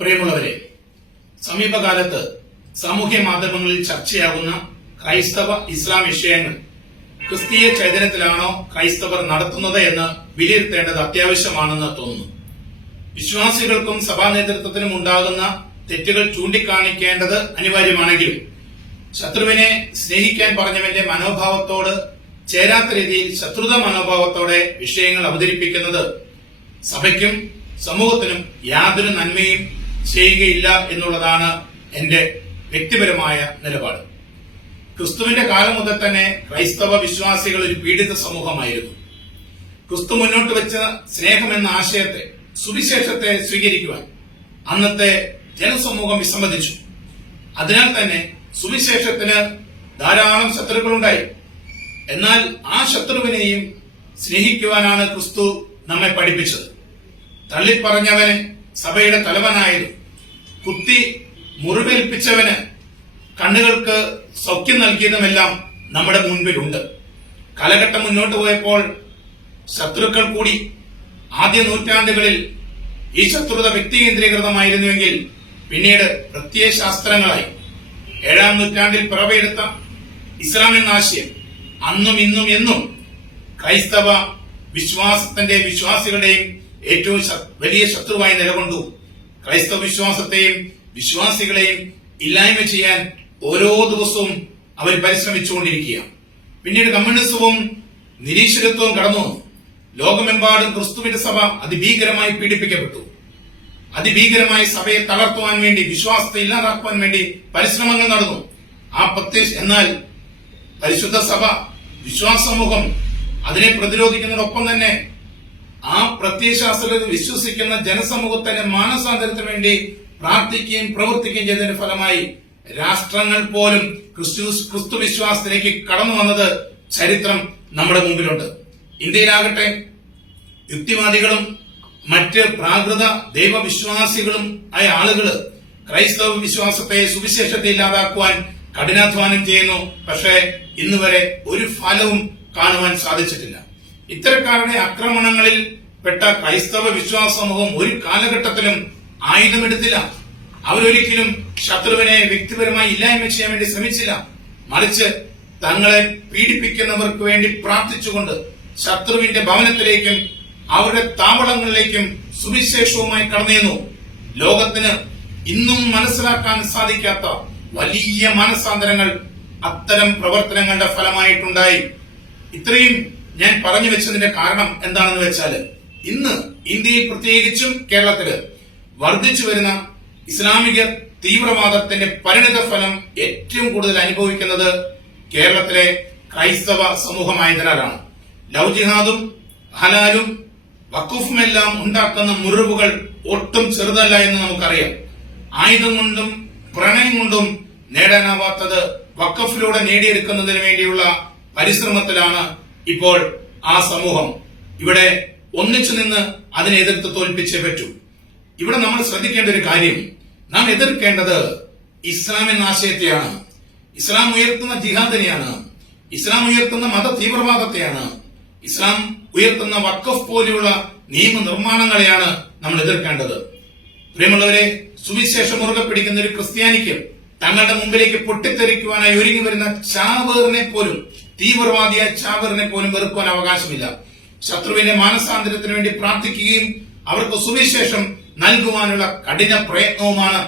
പ്രിയമുള്ളവരെ, സമീപകാലത്ത് സാമൂഹ്യ മാധ്യമങ്ങളിൽ ചർച്ചയാകുന്ന ക്രൈസ്തവ ഇസ്ലാം വിഷയങ്ങൾ ക്രിസ്തീയ ചൈതന്യത്തിലാണോ ക്രൈസ്തവർ നടത്തുന്നത് എന്ന് വിലയിരുത്തേണ്ടത് അത്യാവശ്യമാണെന്ന് തോന്നുന്നു. വിശ്വാസികൾക്കും സഭാ നേതൃത്വത്തിനും ഉണ്ടാകുന്ന തെറ്റുകൾ ചൂണ്ടിക്കാണിക്കേണ്ടത് അനിവാര്യമാണെങ്കിലും ശത്രുവിനെ സ്നേഹിക്കാൻ പറഞ്ഞവന്റെ മനോഭാവത്തോട് ചേരാത്ത രീതിയിൽ ശത്രുത മനോഭാവത്തോടെ വിഷയങ്ങൾ അവതരിപ്പിക്കുന്നത് സഭയ്ക്കും സമൂഹത്തിനും യാതൊരു നന്മയും ചെയ്യുകയില്ല എന്നുള്ളതാണ് എന്റെ വ്യക്തിപരമായ നിലപാട്. ക്രിസ്തുവിന്റെ കാലം മുതൽ തന്നെ ക്രൈസ്തവ വിശ്വാസികൾ ഒരു പീഡിത സമൂഹമായിരുന്നു. ക്രിസ്തു മുന്നോട്ട് വെച്ച സ്നേഹം എന്ന ആശയത്തെ, സുവിശേഷത്തെ സ്വീകരിക്കുവാൻ അന്നത്തെ ജനസമൂഹം വിസമ്മതിച്ചു. അതിനാൽ തന്നെ സുവിശേഷത്തിന് ധാരാളം ശത്രുക്കളുണ്ടായി. എന്നാൽ ആ ശത്രുവിനെയും സ്നേഹിക്കുവാനാണ് ക്രിസ്തു നമ്മെ പഠിപ്പിച്ചത്. തള്ളിപ്പറഞ്ഞവന് സഭയുടെ തലവനായതും കുത്തി മുറിവേൽപ്പിച്ചവന് കണ്ണുകൾക്ക് സൗഖ്യം നൽകിയതുമെല്ലാം നമ്മുടെ മുൻപിലുണ്ട്. കാലഘട്ടം മുന്നോട്ട് പോയപ്പോൾ ശത്രുക്കൾ കൂടി. ആദ്യ നൂറ്റാണ്ടുകളിൽ ഈ ശത്രുത വ്യക്തികേന്ദ്രീകൃതമായിരുന്നുവെങ്കിൽ പിന്നീട് പ്രത്യയശാസ്ത്രങ്ങളായി. 7-ാം നൂറ്റാണ്ടിൽ പിറവിയെടുത്ത ഇസ്ലാം എന്ന ആശയം അന്നും ഇന്നും എന്നും ക്രൈസ്തവ വിശ്വാസികളുടെയും ഏറ്റവും വലിയ ശത്രുവായി നിലകൊണ്ടു. ക്രൈസ്തവ വിശ്വാസത്തെയും വിശ്വാസികളെയും ഇല്ലായ്മ ചെയ്യാൻ ഓരോ ദിവസവും അവർ പരിശ്രമിച്ചുകൊണ്ടിരിക്കുക. പിന്നീട് കമ്മ്യൂണിസവും നിരീശ്വരത്വവും കടന്നു വന്നു. ലോകമെമ്പാടും ക്രിസ്തുവിന്റെ സഭ അതിഭീകരമായി പീഡിപ്പിക്കപ്പെട്ടു. അതിഭീകരമായി സഭയെ തളർത്തുവാൻ വേണ്ടി, വിശ്വാസത്തെ ഇല്ലാതാക്കുവാൻ വേണ്ടി പരിശ്രമങ്ങൾ നടന്നു. എന്നാൽ പരിശുദ്ധ സഭ, വിശ്വാസ സമൂഹം അതിനെ പ്രതിരോധിക്കുന്നതിനൊപ്പം തന്നെ ആ പ്രത്യയശാസ്ത്രത്തിൽ വിശ്വസിക്കുന്ന ജനസമൂഹത്തിന്റെ മാനസാന്തരത്തിന് വേണ്ടി പ്രാർത്ഥിക്കുകയും പ്രവർത്തിക്കുകയും ചെയ്തതിന്റെ ഫലമായി രാഷ്ട്രങ്ങൾ പോലും ക്രിസ്തു വിശ്വാസത്തിലേക്ക് കടന്നു വന്നത് ചരിത്രം നമ്മുടെ മുമ്പിലുണ്ട്. ഇന്ത്യയിലാകട്ടെ യുക്തിവാദികളും മറ്റ് പ്രാകൃത ദൈവവിശ്വാസികളും ആയ ആളുകള് ക്രൈസ്തവ വിശ്വാസത്തെ, സുവിശേഷത്തെ ഇല്ലാതാക്കുവാൻ കഠിനാധ്വാനം ചെയ്യുന്നു. പക്ഷേ ഇന്നുവരെ ഒരു ഫലവും കാണുവാൻ സാധിച്ചിട്ടില്ല. ഇത്തരക്കാരുടെ ആക്രമണങ്ങളിൽ പെട്ട ക്രൈസ്തവ വിശ്വാസ സമൂഹം ഒരു കാലഘട്ടത്തിലും ആയുധമെടുത്തില്ല. അവരൊരിക്കലും ശത്രുവിനെ വ്യക്തിപരമായി ഇല്ലായ്മ ചെയ്യാൻ വേണ്ടി ശ്രമിച്ചില്ല. മറിച്ച് തങ്ങളെ പീഡിപ്പിക്കുന്നവർക്ക് വേണ്ടി പ്രാർത്ഥിച്ചുകൊണ്ട് ശത്രുവിന്റെ ഭവനത്തിലേക്കും അവരുടെ താവളങ്ങളിലേക്കും സുവിശേഷവുമായി കടന്നു. ലോകത്തിന് ഇന്നും മനസ്സിലാക്കാൻ സാധിക്കാത്ത വലിയ മാനസാന്തരങ്ങൾ അത്തരം പ്രവർത്തനങ്ങളുടെ ഫലമായിട്ടുണ്ടായി. ഇത്രയും ഞാൻ പറഞ്ഞു വെച്ചതിന്റെ കാരണം എന്താണെന്ന് വെച്ചാൽ, ഇന്ന് ഇന്ത്യയിൽ പ്രത്യേകിച്ചും കേരളത്തില് വർദ്ധിച്ചു വരുന്ന ഇസ്ലാമിക തീവ്രവാദത്തിന്റെ പരിണിത ഫലം ഏറ്റവും കൂടുതൽ അനുഭവിക്കുന്നത് കേരളത്തിലെ ക്രൈസ്തവ സമൂഹമായതിനാലാണ്. ലവ് ജിഹാദും ഹലാലും വഖഫുമെല്ലാം ഉണ്ടാക്കുന്ന മുറിവുകൾ ഒട്ടും ചെറുതല്ല എന്ന് നമുക്കറിയാം. ആയുധം കൊണ്ടും പ്രണയം കൊണ്ടും നേടാനാവാത്തത് വഖഫിലൂടെ നേടിയെടുക്കുന്നതിന് വേണ്ടിയുള്ള പരിശ്രമത്തിലാണ് ഇപ്പോൾ ആ സമൂഹം. ഇവിടെ ഒന്നിച്ചു നിന്ന് അതിനെ എതിർത്ത് തോൽപ്പിച്ചേ പറ്റൂ. ഇവിടെ നമ്മൾ ശ്രദ്ധിക്കേണ്ട ഒരു കാര്യം, നാം എതിർക്കേണ്ടത് ഇസ്ലാം എന്ന ആശയത്തെയാണ്. ഇസ്ലാം ഉയർത്തുന്ന ജിഹാദിനെയാണ്. ഇസ്ലാം ഉയർത്തുന്ന മത തീവ്രവാദത്തെയാണ്. ഇസ്ലാം ഉയർത്തുന്ന വഖഫ് പോലെയുള്ള നിയമനിർമ്മാണങ്ങളെയാണ് നമ്മൾ എതിർക്കേണ്ടത്. പ്രിയമുള്ളവരെ, സുവിശേഷം മുറുകെ പിടിക്കുന്ന ഒരു ക്രിസ്ത്യാനിക്ക് തങ്ങളുടെ മുമ്പിലേക്ക് പൊട്ടിത്തെറിക്കുവാനായി ഒരുങ്ങി വരുന്ന ചാവേറിനെ പോലും, തീവ്രവാദിയായ ചാവേറിനെ പോലും വെറുക്കുവാൻ അവകാശമില്ല. ശത്രുവിന്റെ മാനസാന്തരത്തിന് വേണ്ടി പ്രാർത്ഥിക്കുകയും അവർക്ക് സുവിശേഷം നൽകുവാനുള്ള കഠിന പ്രയത്നവുമാണ്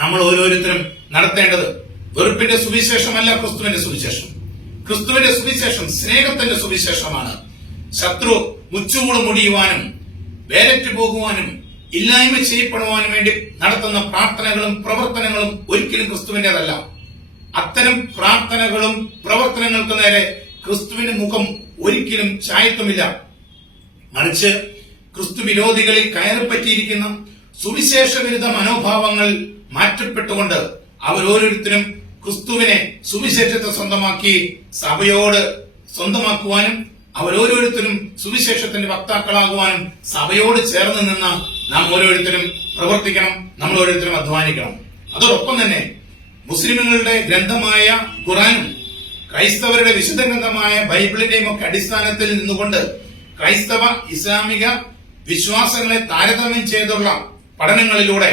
നമ്മൾ ഓരോരുത്തരും നടത്തേണ്ടത്. വെറുപ്പിന്റെ സുവിശേഷമല്ല ക്രിസ്തുവിന്റെ സുവിശേഷം. ക്രിസ്തുവിന്റെ സുവിശേഷം സ്നേഹത്തിന്റെ സുവിശേഷമാണ്. ശത്രു മുച്ചുകൂട് മുടിയുവാനും വേരറ്റു പോകുവാനും ഇല്ലായ്മ ചെയ്യപ്പെടുവാനും വേണ്ടി നടത്തുന്ന പ്രാർത്ഥനകളും പ്രവർത്തനങ്ങളും ഒരിക്കലും ക്രിസ്തുവിന്റേതല്ല. അത്തരം പ്രാർത്ഥനകളും പ്രവർത്തനങ്ങൾക്ക് നേരെ ക്രിസ്തുവിന്റെ മുഖം ഒരിക്കലും ചായത്വമില്ല. മറിച്ച് ക്രിസ്തു വിരോധികളിൽ കയറിപ്പറ്റിയിരിക്കുന്ന സുവിശേഷ വിരുദ്ധ മനോഭാവങ്ങൾ മാറ്റപ്പെട്ടുകൊണ്ട് അവരോരോരുത്തരും ക്രിസ്തുവിനെ, സുവിശേഷത്തെ സ്വന്തമാക്കി സഭയോട് സ്വന്തമാക്കുവാനും അവരോരോരുത്തരും സുവിശേഷത്തിന്റെ വക്താക്കളാകുവാനും സഭയോട് ചേർന്ന് നിന്ന് നാം ഓരോരുത്തരും പ്രവർത്തിക്കണം. നമ്മൾ ഓരോരുത്തരും അധ്വാനിക്കണം. അതോടൊപ്പം തന്നെ മുസ്ലിമുകളുടെ ഗ്രന്ഥമായ ഖുർആനും ക്രൈസ്തവരുടെ വിശുദ്ധ ഗ്രന്ഥമായ ബൈബിളിന്റെയും ഒക്കെ അടിസ്ഥാനത്തിൽ നിന്നുകൊണ്ട് ക്രൈസ്തവ ഇസ്ലാമിക വിശ്വാസങ്ങളെ താരതമ്യം ചെയ്തുള്ള പഠനങ്ങളിലൂടെ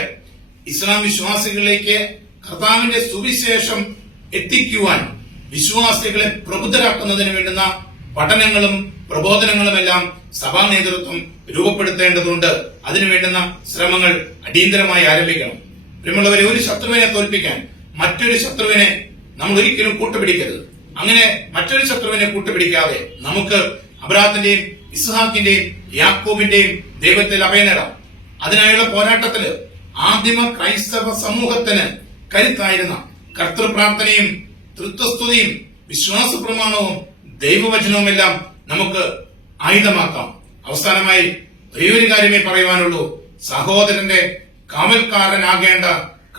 ഇസ്ലാം വിശ്വാസികളിലേക്ക് കർത്താവിന്റെ സുവിശേഷം എത്തിക്കുവാൻ വിശ്വാസികളെ പ്രബുദ്ധരാക്കുന്നതിന് വേണ്ടുന്ന പഠനങ്ങളും പ്രബോധനങ്ങളുമെല്ലാം സഭാ നേതൃത്വം രൂപപ്പെടുത്തേണ്ടതുണ്ട്. അതിനു വേണ്ടുന്ന ശ്രമങ്ങൾ അടിയന്തരമായി ആരംഭിക്കണം. പ്രിയമുള്ളവരെ, ഒരു ശത്രുവിനെ തോൽപ്പിക്കാൻ മറ്റൊരു ശത്രുവിനെ നമ്മൾ ഒരിക്കലും കൂട്ടുപിടിക്കരുത്. അങ്ങനെ മറ്റൊരു ശത്രുവിനെ കൂട്ടുപിടിക്കാതെ നമുക്ക് അബ്രാഹാത്തിന്റെയും ഇസ്ഹാക്കിന്റെയും യാക്കോബിന്റെയും ദൈവത്തിൽ അഭയം നേടാം. അതിനായുള്ള പോരാട്ടത്തില് ആദിമ ക്രൈസ്തവ സമൂഹത്തിന് കരുത്തായിരുന്ന കർത്തൃപ്രാർത്ഥനയും തൃത്വസ്തുതിയും വിശ്വാസ പ്രമാണവും ദൈവവചനവുമെല്ലാം നമുക്ക് ആയുധമാക്കാം. അവസാനമായി ഒരേയൊരു കാര്യമേ പറയുവാനുള്ളൂ. സഹോദരന്റെ കാവൽക്കാരനാകേണ്ട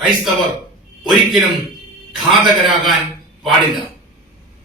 ക്രൈസ്തവർ ഒരിക്കലും ഘാതകരാകാൻ പാടില്ല.